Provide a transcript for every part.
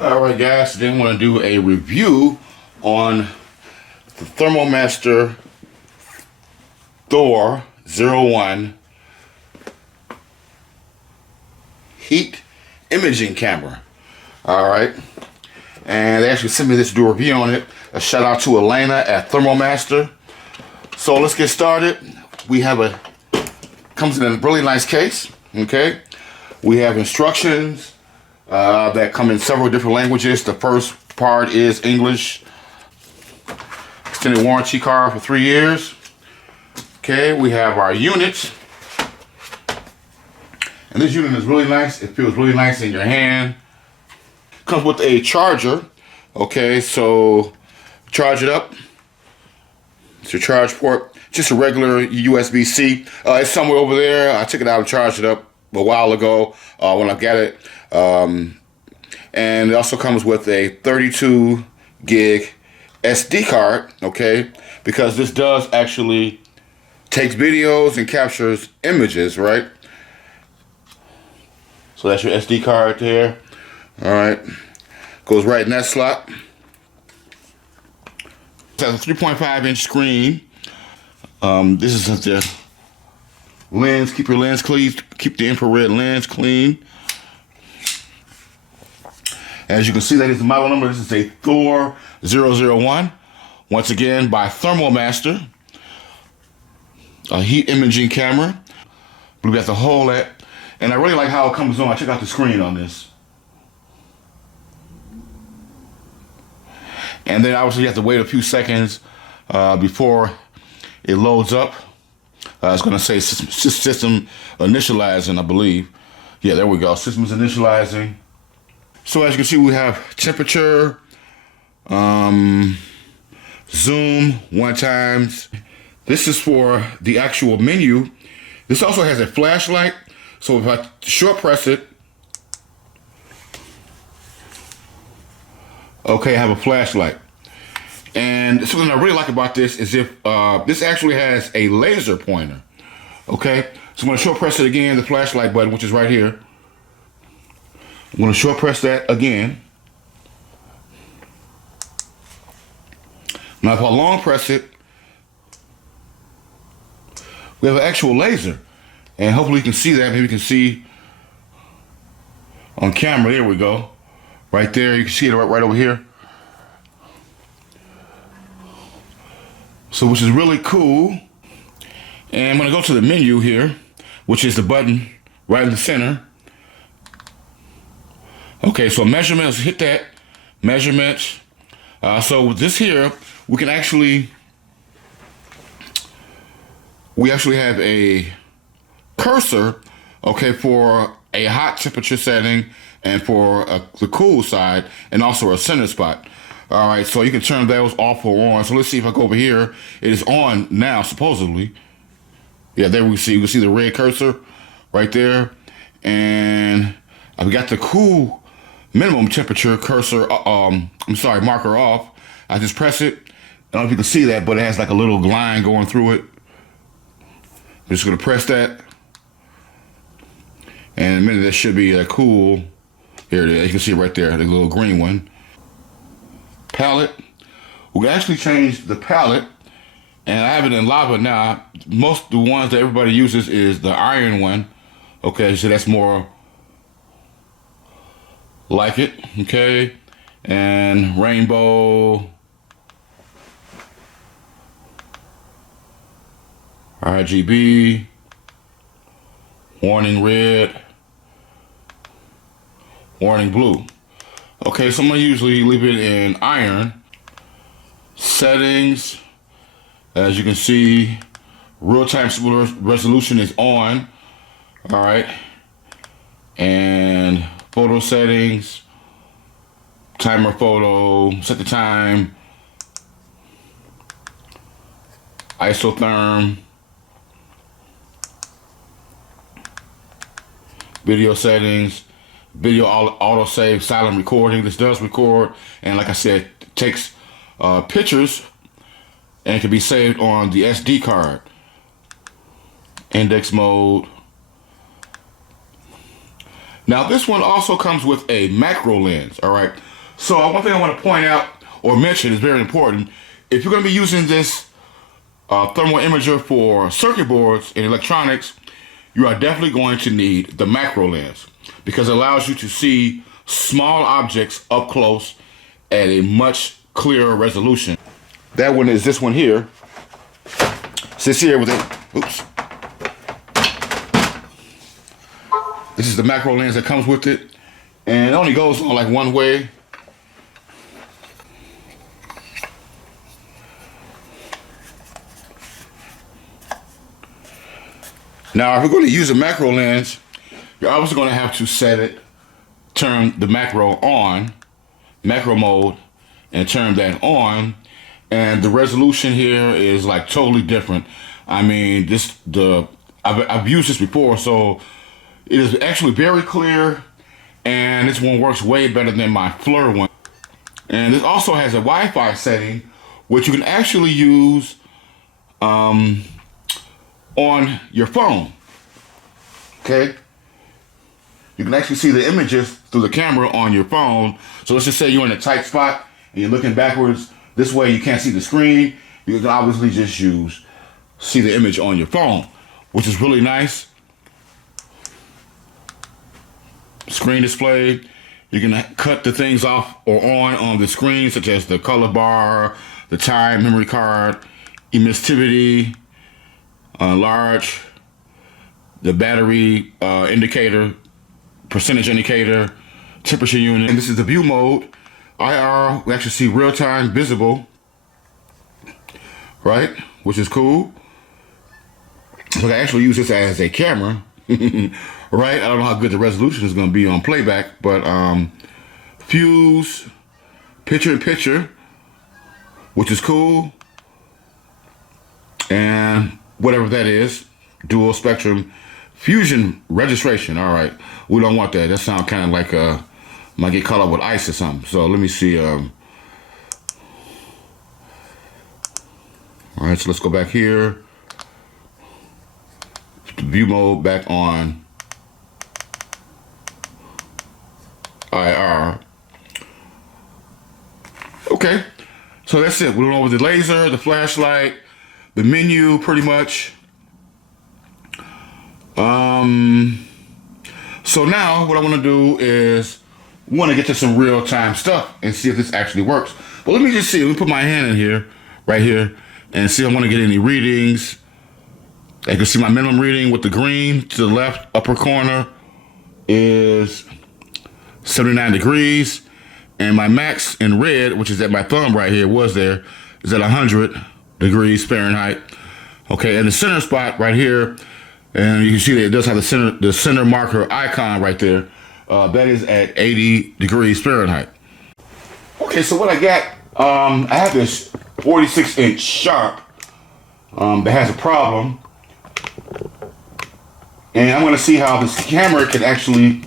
Alright guys, today I want to do a review on the Master Thor 01 heat imaging camera. Alright, and they actually sent me this to do a review on it. A shout out to Elena at Master. So let's get started. Comes in a really nice case, okay? We have instructions that come in several different languages. The first part is English. Extended warranty card for 3 years. Okay, we have our units. And this unit is really nice. It feels really nice in your hand. Comes with a charger. Okay, so charge it up. It's your charge port. Just a regular USB-C. It's somewhere over there. I took it out and charged it up a while ago when I got it. And it also comes with a 32 gig SD card, okay? Because this does actually takes videos and captures images, right? So that's your SD card there. All right, goes right in that slot. It has a 3.5-inch screen. This is the lens. Keep your lens clean. Keep the infrared lens clean. As you can see, that is the model number. This is a Thor 001. Once again, by Master. A heat imaging camera. We got the hole at. And I really like how it comes on. Check out the screen on this. And then obviously you have to wait a few seconds before it loads up. It's going to say system initializing, I believe. Yeah, there we go. System is initializing. So as you can see, we have temperature, zoom 1 times. This is for the actual menu. This also has a flashlight. So if I short press it, okay, I have a flashlight. And something I really like about this is if this actually has a laser pointer. Okay, so I'm gonna short press it again, the flashlight button, which is right here. I'm gonna short press that again. Now if I long press it, we have an actual laser. And hopefully you can see that. Maybe you can see on camera. There we go. Right there. You can see it right over here. So which is really cool. And I'm going to go to the menu here, which is the button right in the center. Okay, so measurements, hit that. Measurements. So with this here, we actually have a cursor, okay, for a hot temperature setting and for the cool side, and also a center spot. All right, so you can turn those off or on. So let's see if I go over here. It is on now, supposedly. Yeah, there we see. You can see the red cursor right there, and I've got the cool minimum temperature cursor. Marker off. I just press it. I don't know if you can see that, but it has like a little line going through it. I'm just gonna press that. And in a minute, there should be a cool, here it is, you can see it right there, the little green one. Palette, we can actually change the palette, and I have it in lava now. Most of the ones that everybody uses is the iron one. Okay, so that's more like it, okay? And rainbow, RGB, warning red, warning blue. Okay, so I'm gonna usually leave it in iron. Settings, as you can see, real-time resolution is on. All right, and photo settings, timer photo, set the time, isotherm, video settings, video auto save, silent recording. This does record, and like I said, it takes pictures and it can be saved on the SD card. Index mode, Now this one also comes with a macro lens, all right? So one thing I want to point out or mention is very important. If you're going to be using this thermal imager for circuit boards and electronics, you are definitely going to need the macro lens because it allows you to see small objects up close at a much clearer resolution. That one is this one here. Sits here with it. Oops. This is the macro lens that comes with it, and it only goes on like one way. Now, if we're going to use a macro lens, you're obviously going to have to set it, turn the macro on, macro mode, and turn that on. And the resolution here is like totally different. I mean, I've used this before, so it is actually very clear, and this one works way better than my FLIR one. And this also has a Wi-Fi setting, which you can actually use on your phone. Okay? You can actually see the images through the camera on your phone. So let's just say you're in a tight spot and you're looking backwards. This way you can't see the screen. You can obviously just see the image on your phone, which is really nice. Screen display. You can cut the things off or on the screen, such as the color bar, the time, memory card, emissivity, large, the battery indicator, percentage indicator, temperature unit. And this is the view mode. IR, we actually see real-time visible, right? Which is cool. So I actually use this as a camera, right? I don't know how good the resolution is going to be on playback, but fuse, picture-in-picture, which is cool. And whatever that is, dual spectrum fusion registration. All right, we don't want that. That sounds kind of like might get caught up with ice or something. So let me see. All right, so let's go back here. The view mode back on IR. Okay, so that's it. We went over the laser, the flashlight, the menu, pretty much. So now what I want to do is want to get to some real-time stuff and see if this actually works. But let me just see. Let me put my hand in here, right here, and see if I want to get any readings. I can see my minimum reading with the green to the left upper corner is 79 degrees. And my max in red, which is at my thumb right here, is at 100 degrees Fahrenheit. Okay, and the center spot right here, and you can see that it does have the center marker icon right there. That is at 80 degrees Fahrenheit. Okay, so what I got, I have this 46-inch sharp that has a problem. And I'm going to see how this camera can actually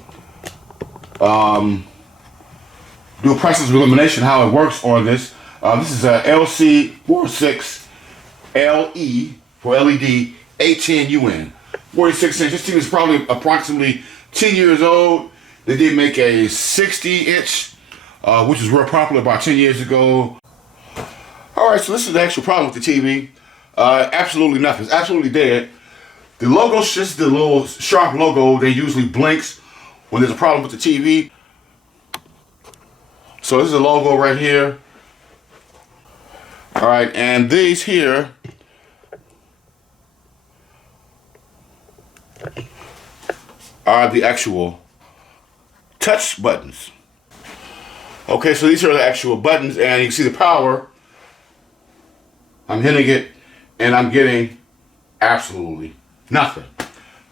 do a process of elimination, how it works on this. This is a LC46LE for LED 810UN. 46 inch. This thing is probably approximately 10 years old. They did make a 60-inch, which was real popular about 10 years ago. All right, so this is the actual problem with the TV. Absolutely nothing. It's absolutely dead. The logo's just the little sharp logo that usually blinks when there's a problem with the TV. So this is the logo right here. All right, and these here are the actual touch buttons. Okay, so these are the actual buttons, and you can see the power. I'm hitting it, and I'm getting absolutely nothing.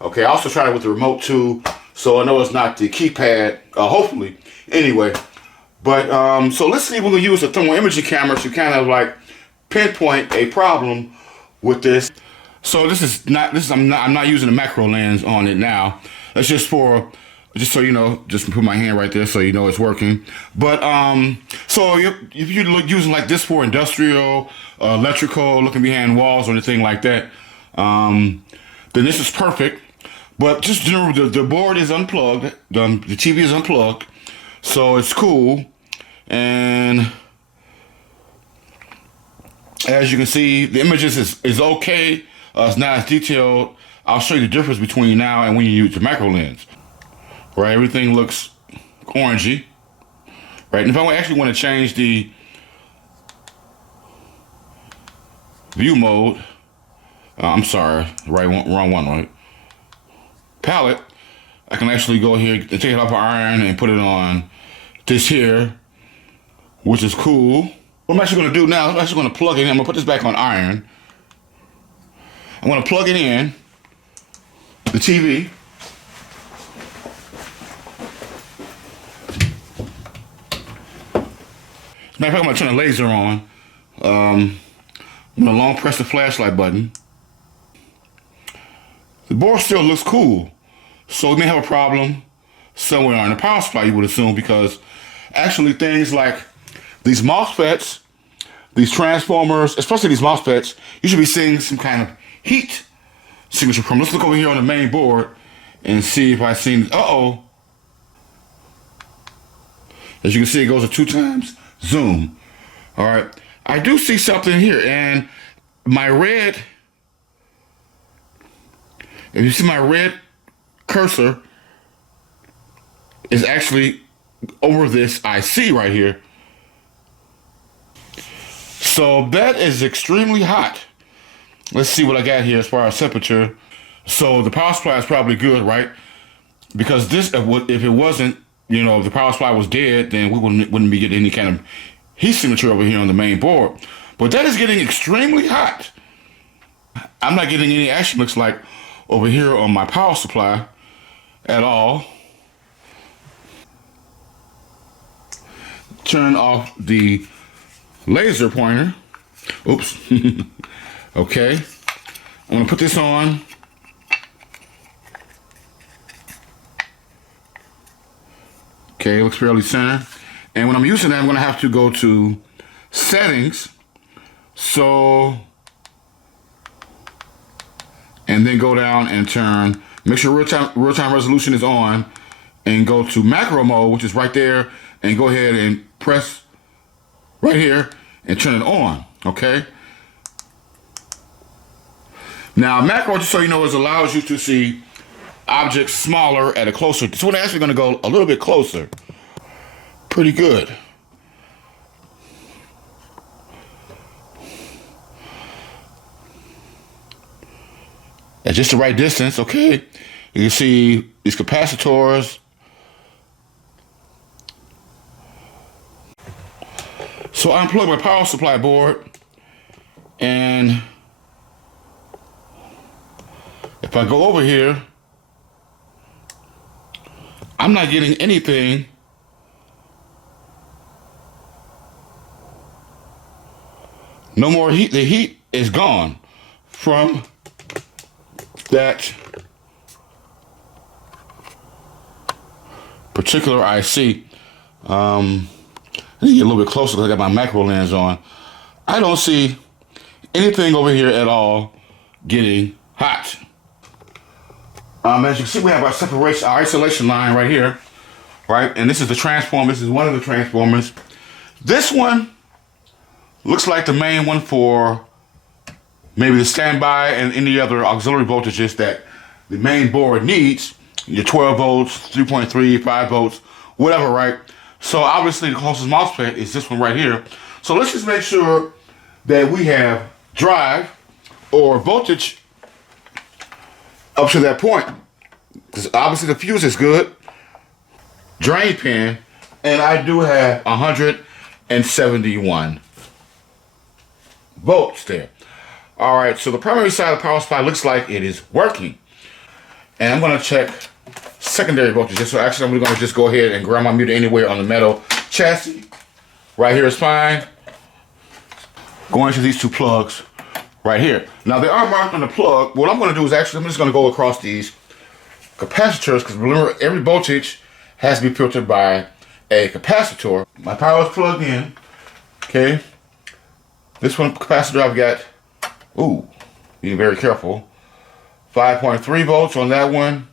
Okay, I also tried it with the remote too, so I know it's not the keypad, hopefully, anyway. But, so let's see if we can use a thermal imaging camera to kind of like pinpoint a problem with this. So I'm not using a macro lens on it now. That's just so you know, just put my hand right there so you know it's working. But so if you're using like this for industrial, electrical, looking behind walls or anything like that, then this is perfect. But just remember, the board is unplugged. The TV is unplugged, so it's cool. And as you can see, the images is okay. It's not as detailed. I'll show you the difference between now and when you use the macro lens. Right, everything looks orangey. Right, and if I actually want to change the view mode, I'm sorry, wrong one, right? Palette, I can actually go here and take it off of iron and put it on this here, which is cool. What I'm actually going to do now, I'm actually going to plug it in. I'm going to put this back on iron. I'm going to plug it in, the TV. As a matter of fact, I'm going to turn the laser on. I'm going to long press the flashlight button. The board still looks cool. So we may have a problem somewhere on the power supply, you would assume, because actually things like these MOSFETs, these transformers, especially these MOSFETs, you should be seeing some kind of heat signature from. Let's look over here on the main board and see if I see. Uh-oh. As you can see, it goes to 2 times zoom. All right. I do see something here, and my red, if you see my red cursor is actually over this IC right here. So that is extremely hot. Let's see what I got here as far as temperature. So the power supply is probably good, right? Because this, if it wasn't, you know, if the power supply was dead, then we wouldn't be getting any kind of heat signature over here on the main board. But that is getting extremely hot. I'm not getting any action, looks like, over here on my power supply at all. Turn off the laser pointer. Oops. Okay. I'm gonna put this on. Okay, it looks fairly centered. And when I'm using that, I'm gonna have to go to settings. So, and then go down and turn, make sure real-time resolution is on, and go to macro mode, which is right there, and go ahead and press right here and turn it on, okay? Now, macro, just so you know, allows you to see objects smaller at a closer. So we're actually gonna go a little bit closer. Pretty good. At just the right distance, okay? You can see these capacitors. So I unplugged my power supply board, and if I go over here, I'm not getting anything. No more heat. The heat is gone from that particular IC. I need to get a little bit closer because I got my macro lens on. I don't see anything over here at all getting hot. As you can see, we have our isolation line right here, right? And this is the transformer. This is one of the transformers. This one looks like the main one for maybe the standby and any other auxiliary voltages that the main board needs. Your 12 volts, 3.3, 5 volts, whatever, right? So obviously the closest MOSFET is this one right here. So let's just make sure that we have drive or voltage up to that point. Because obviously the fuse is good. Drain pin, and I do have 171 volts there. All right, so the primary side of the power supply looks like it is working. And I'm gonna check secondary voltage. So actually I'm gonna just go ahead and ground my meter anywhere on the metal chassis. Right here is fine. Going to these 2 plugs right here. Now they are marked on the plug. What I'm gonna do is actually, I'm just gonna go across these capacitors, because remember, every voltage has to be filtered by a capacitor. My power is plugged in, okay? This one capacitor I've got, ooh, being very careful, 5.3 volts on that one.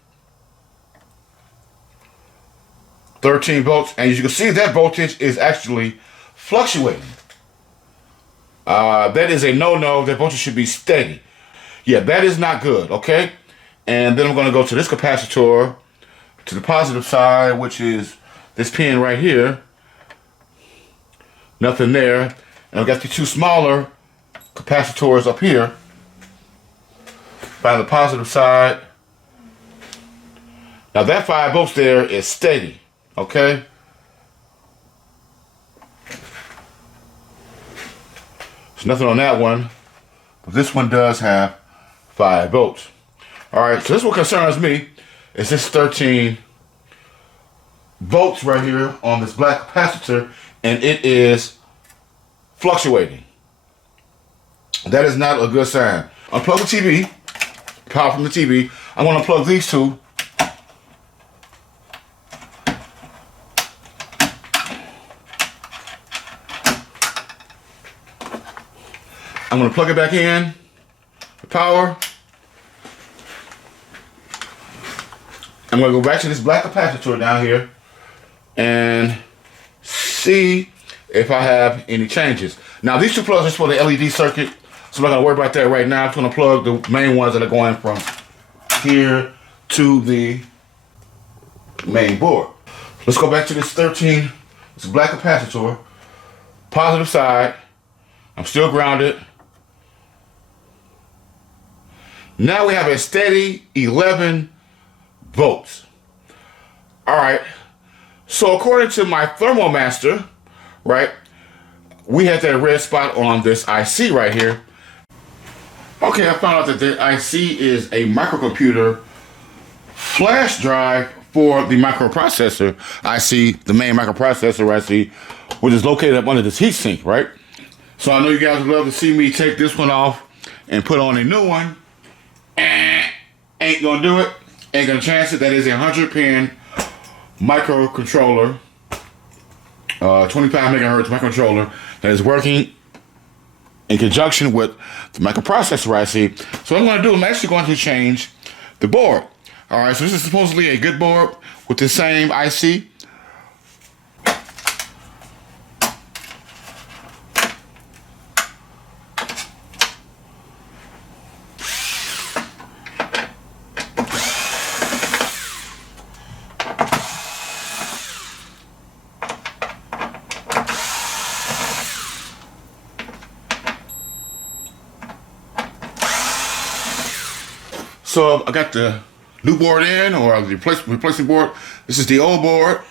13 volts. And as you can see, that voltage is actually fluctuating. That is a no-no. That voltage should be steady. Yeah, that is not good, okay? And then I'm going to go to this capacitor, to the positive side, which is this pin right here. Nothing there. And I've got the two smaller capacitors up here. By the positive side. Now that 5 volts there is steady, okay? There's nothing on that one, but this one does have 5 volts. All right, so this what concerns me is this 13 volts right here on this black capacitor, and it is fluctuating. That is not a good sign. Unplug the TV, power from the TV. I'm going to unplug these two. I'm going to plug it back in, the power. I'm going to go back to this black capacitor down here and see if I have any changes. Now these two plugs are for the LED circuit, so I'm not going to worry about that right now. I'm going to plug the main ones that are going from here to the main board. Let's go back to this 13, this black capacitor, positive side. I'm still grounded. Now we have a steady 11 volts. All right. So according to my Thermomaster, right, we had that red spot on this IC right here. Okay, I found out that the IC is a microcomputer flash drive for the microprocessor IC, the main microprocessor IC, which is located up under this heatsink, right? So I know you guys would love to see me take this one off and put on a new one. Ain't gonna do it. Ain't gonna chance it. That is a 100-pin microcontroller, 25 megahertz microcontroller that is working in conjunction with the microprocessor IC. So what I'm gonna do, I'm actually going to change the board. All right, so this is supposedly a good board with the same IC. So I got the new board in, or the replacing board. This is the old board.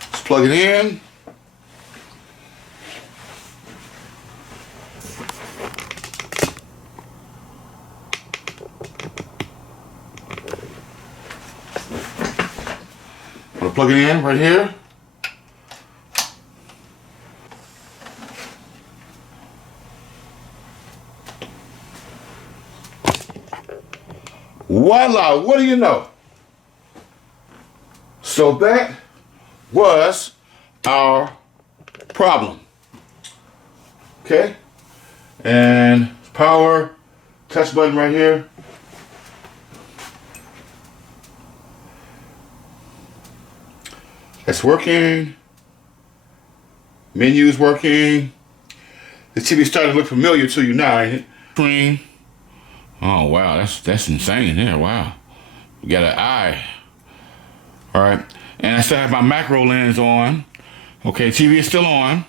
Let's plug it in. I'm gonna plug it in right here. Voila, what do you know? So that was our problem. Okay? And power, touch button right here. It's working. Menu's working. The TV starting to look familiar to you now, ain't it? Screen. Oh wow, that's insane there. Wow, you got an eye. All right, and I still have my macro lens on. Okay, TV is still on.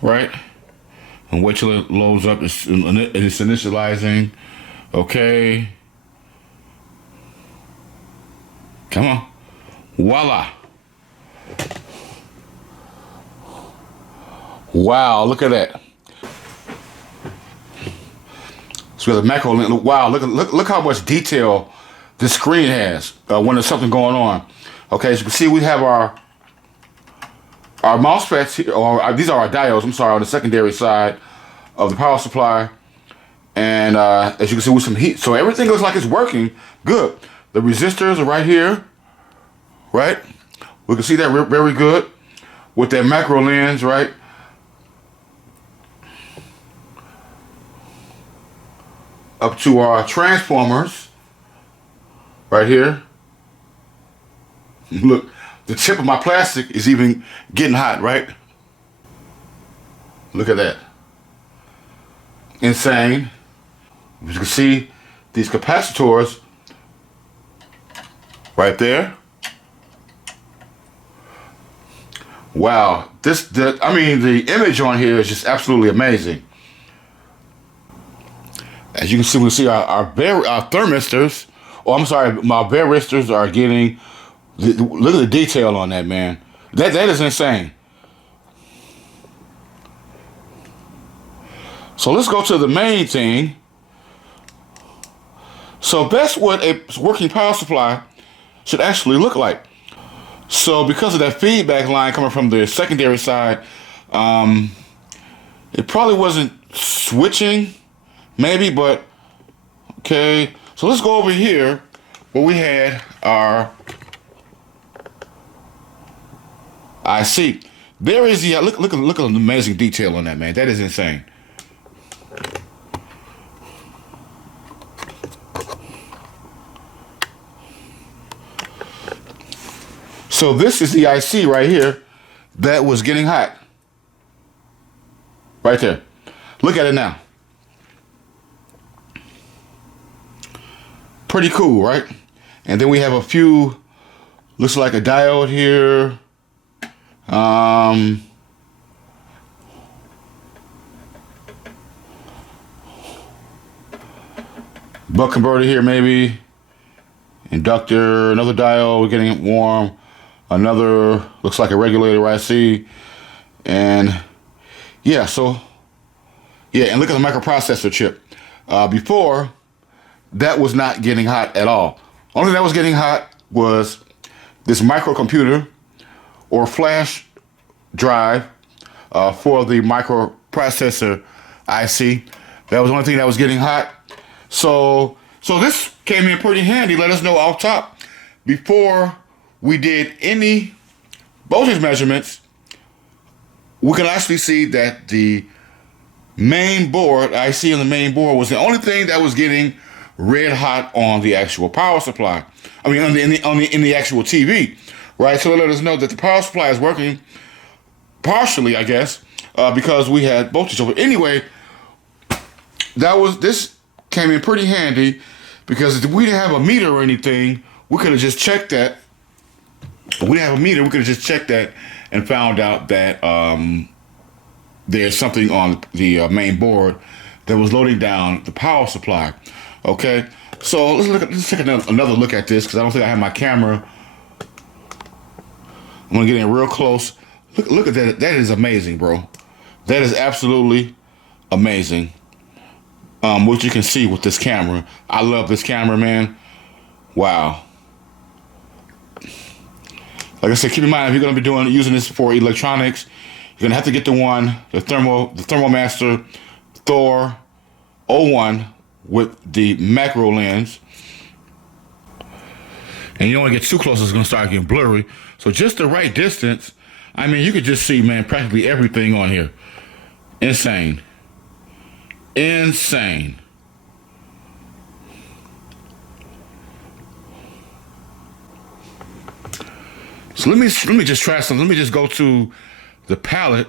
Right, and wait till it loads up. It's initializing. Okay, come on, voila. Wow, look at that. So we have the macro lens. Wow, look how much detail this screen has when there's something going on. Okay, as you can see, we have our MOSFETs here, or these are our diodes, I'm sorry, on the secondary side of the power supply. And as you can see, with some heat. So everything looks like it's working good. The resistors are right here, right? We can see that very good with that macro lens, right? up to our transformers right here. Look, the tip of my plastic is even getting hot, right? Look at that. Insane. As you can see, these capacitors right there. Wow, the image on here is just absolutely amazing. As you can see, we see our thermistors, my varistors are getting, look at the detail on that, man. That is insane. So let's go to the main thing. So that's what a working power supply should actually look like. So because of that feedback line coming from the secondary side, it probably wasn't switching, maybe, but okay. So let's go over here where we had our IC. There is the look at the amazing detail on that, man. That is insane. So this is the IC right here that was getting hot. Right there. Look at it now. Pretty cool, right? And then we have a few, looks like a diode here. Buck converter here maybe. Inductor, another diode, we're getting it warm. Another, looks like a regulator IC. And yeah, and look at the microprocessor chip. Before, that was not getting hot at all. Only thing that was getting hot was this microcomputer or flash drive for the microprocessor IC. That was the only thing that was getting hot. So this came in pretty handy. Let us know off top before we did any voltage measurements. We can actually see that the main board, IC on the main board, was the only thing that was getting red hot on the actual power supply. I mean, in the actual TV, right? So let us know that the power supply is working partially, I guess, because we had voltage over. Anyway, this came in pretty handy because if we didn't have a meter or anything, we could have just checked that. If we didn't have a meter, we could have just checked that and found out that there's something on the main board that was loading down the power supply. Okay, so let's take another look at this because I don't think I have my camera. I'm gonna get in real close. Look at that. That is amazing, bro. That is absolutely amazing. What you can see with this camera. I love this camera, man. Wow. Like I said, keep in mind, if you're going to be using this for electronics, you're going to have to get the Master Thor 01 with the macro lens. And you don't want to get too close, it's going to start getting blurry. So just the right distance, I mean, you could just see, man, practically everything on here. Insane. Insane. So let me just try something. Let me just go to the palette.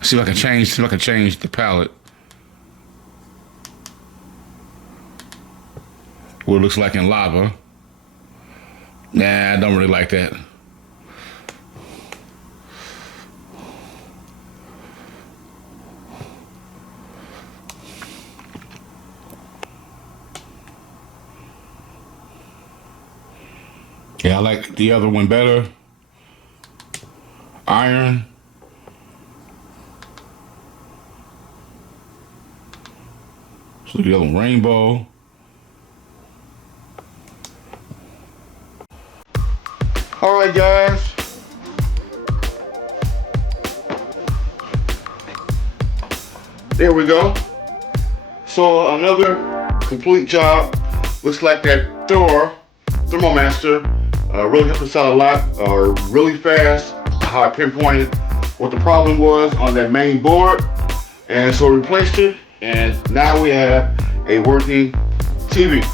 See if I can change the palette. What it looks like in lava. Nah, I don't really like that. Yeah, I like the other one better. Iron. So the other one, rainbow. All right, guys. There we go. So another complete job. Looks like that Thermomaster really helped us out a lot, really fast. How I pinpointed what the problem was on that main board. And so we replaced it, and now we have a working TV.